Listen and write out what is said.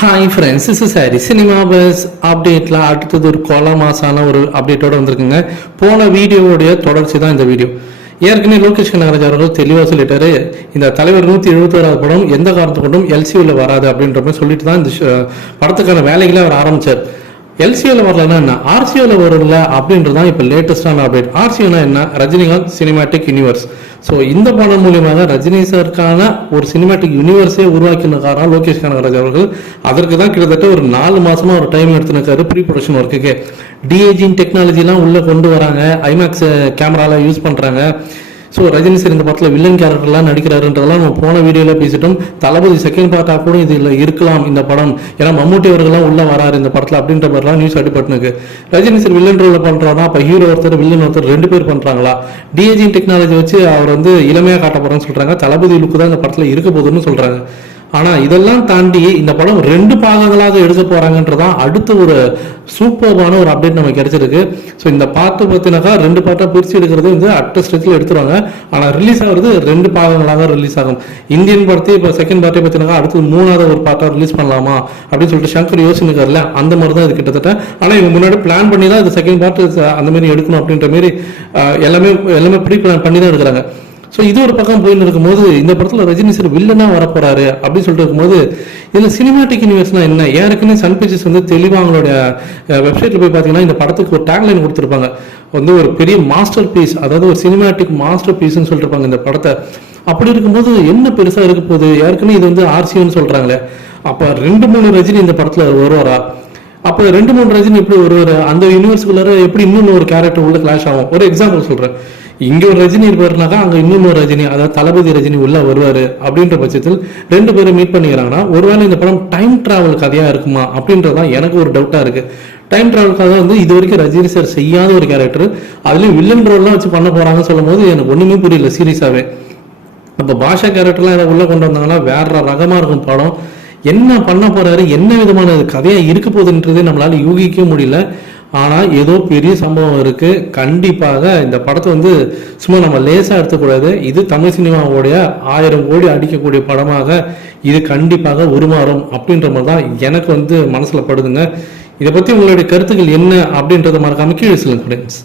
Hi friends, this is Harry. Cinema bus அப்டேட்டில் அடுத்தது ஒரு கொலை மாசான ஒரு அப்டேட்டோடு வந்திருக்குங்க. போன வீடியோவுடைய தொடர்ச்சி தான் இந்த வீடியோ. ஏற்கனவே லோகேஷ் கனகராஜ் அவர்கள் தெளிவாக சொல்லிட்டாரு, இந்த தலைவர் 171வது படம் எந்த காரணத்தை கொண்டும் எல்சியூவில் வராது அப்படின்ற மாதிரி சொல்லிட்டு தான் இந்த படத்துக்கான வேலைகளை அவர் ஆரம்பித்தார். எல்சியூவில் வரலன்னா என்ன, ஆர்சியூவில் வரும்ல அப்படின்றதான் இப்போ லேட்டஸ்டான அப்டேட். ஆர்சியூனா என்ன, ரஜினிகாந்த் சினிமாட்டிக் யூனிவர்ஸ். ஸோ இந்த படம் மூலியமாக ரஜினி சாருக்கான ஒரு சினிமாட்டிக் யூனிவர்ஸே உருவாக்கினாரா லோகேஷ் கனகராஜ் அவர்கள். அதற்கு தான் கிட்டத்தட்ட ஒரு 4 மாசமா ஒரு டைம் எடுத்துனாரு ப்ரீ ப்ரொடக்ஷன் ஒர்க்குக்கு. டிஏஜிங் டெக்னாலஜிலாம் உள்ள கொண்டு வராங்க, ஐமேக்ஸ் கேமராலாம் யூஸ் பண்றாங்க. ஸோ ரஜினி சார் இந்த படத்தில் வில்லன் கேரக்டர்லாம் நடிக்கிறாருன்றதெல்லாம் நம்ம போன வீடியோவில் பேசிட்டோம். தளபதி செகண்ட் பார்ட்டாக கூட இதில் இருக்கலாம் இந்த படம், ஏன்னா மம்முட்டி அவர்கள்லாம் உள்ள வராரு இந்த படத்தில் அப்படின்ற மாதிரிலாம் நியூஸ் அடிபட்டுனுக்கு. ரஜினி சார் வில்லன் ரோலில் பண்ணுறாருன்னா அப்போ ஹீரோ ஒருத்தர் வில்லன் ஒருத்தர் 2 பேர் பண்ணுறாங்களா? டிஏஜிங் டெக்னாலஜி வச்சு அவர் இளமையாக காட்ட போகிறான்னு சொல்கிறாங்க. தளபதி லுக்கு தான் இந்த படத்தில் இருக்க போகுதுன்னு சொல்கிறாங்க. ஆனால் இதெல்லாம் தாண்டி இந்த படம் 2 பாகங்களாக எடுக்க போகிறாங்கன்றதான் அடுத்த ஒரு சூப்பர்பான ஒரு அப்டேட் நமக்கு கிடைச்சிருக்கு. ஸோ இந்த பாட்டு பார்த்தினாக்கா 2 பார்ட்டாக பிரித்து எடுக்கிறது அட்ட ஸ்டேஜில் எடுத்துருவாங்க. ஆனால் ரிலீஸ் ஆகிறது 2 பாகங்களாக ரிலீஸ் ஆகும். இந்தியன் படத்தை இப்போ செகண்ட் பார்ட்டே பார்த்தினாக்கா அடுத்து 3வது ஒரு பார்ட்டாக ரிலீஸ் பண்ணலாமா அப்படின்னு சொல்லிட்டு சங்கர் யோசிச்சுருக்காருல, அந்த மாதிரி தான் இது கிட்டத்தட்ட. ஆனால் இவங்க முன்னாடி பிளான் பண்ணி தான் இது செகண்ட் பார்ட் அந்த மாதிரி எடுக்கணும் அப்படின்ற மாதிரி எல்லாமே ப்ரீ பிளான் பண்ணி தான் எடுக்கிறாங்க. ஸோ இது ஒரு பக்கம் போயின்னு இருக்கும்போது இந்த படத்தில் ரஜினி சார் வில்லனா வரப்போறாரு அப்படின்னு சொல்லிட்டு இருக்கும்போது இதில் சினிமாட்டிக் யூனிவர்ஸ்னா என்ன, ஏற்கனவே சன் பிக்சர்ஸ் தெளிவாக அவங்களுடைய வெப்சைட்டில் போய் பார்த்தீங்கன்னா இந்த படத்துக்கு ஒரு டேக்லைன் கொடுத்துருப்பாங்க. ஒரு பெரிய மாஸ்டர் பீஸ், அதாவது ஒரு சினிமாட்டிக் மாஸ்டர் பீஸ்ன்னு சொல்லிருப்பாங்க இந்த படத்தை. அப்படி இருக்கும்போது என்ன பெருசாக இருக்க போகுது, ஏற்கனவே இது ஆர்சின்னு சொல்கிறாங்களே, அப்போ 2-3 ரஜினி இந்த படத்தில் வருவாரா? அப்போ 2-3 ரஜினி எப்படி வருவார்? அந்த யூனிவர்ஸ்குள்ளார எப்படி இன்னொன்று ஒரு கேரக்டர் உள்ள கிளாஷ் ஆகும்? ஒரு எக்ஸாம்பிள் சொல்கிறேன். இங்க ஒரு ரஜினி இருப்பாருனாக்கா அங்க இன்னொரு ரஜினி, அதாவது தளபதி ரஜினி உள்ள வருவாரு அப்படின்ற பட்சத்தில் 2 பேரும் மீட் பண்ணிக்கிறாங்கன்னா ஒருவேளை இந்த படம் டைம் டிராவல் கதையா இருக்குமா அப்படின்றதான் எனக்கு ஒரு டவுட்டா இருக்கு. டைம் டிராவல் கதை இது வரைக்கும் ரஜினி சார் செய்யாத ஒரு கேரக்டர், அதுலயும் வில்லன் ரோல்லாம் வச்சு பண்ண போறாங்கன்னு சொல்லும் போது எனக்கு ஒண்ணுமே புரியல சீரியஸாவே. அப்ப பாஷா கேரக்டர்லாம் இதை உள்ள கொண்டு வந்தாங்கன்னா வேற ரகமா இருக்கும் படம். என்ன பண்ண போறாரு, என்ன விதமான கதையா இருக்க போகுதுன்றதே நம்மளால யூகிக்க முடியல. ஆனால் ஏதோ பெரிய சம்பவம் இருக்கு. கண்டிப்பாக இந்த படத்தை சும்மா நம்ம லேசாக எடுத்துக்கூடாது. இது தமிழ் சினிமாவுடைய 1000 கோடி அடிக்கக்கூடிய படமாக இது கண்டிப்பாக உருமாறும் அப்படின்ற மாதிரி தான் எனக்கு மனசுல படுதுங்க. இதை பத்தி உங்களுடைய கருத்துக்கள் என்ன அப்படின்றத மறக்காம கீழே சொல்லுங்க ஃப்ரெண்ட்ஸ்.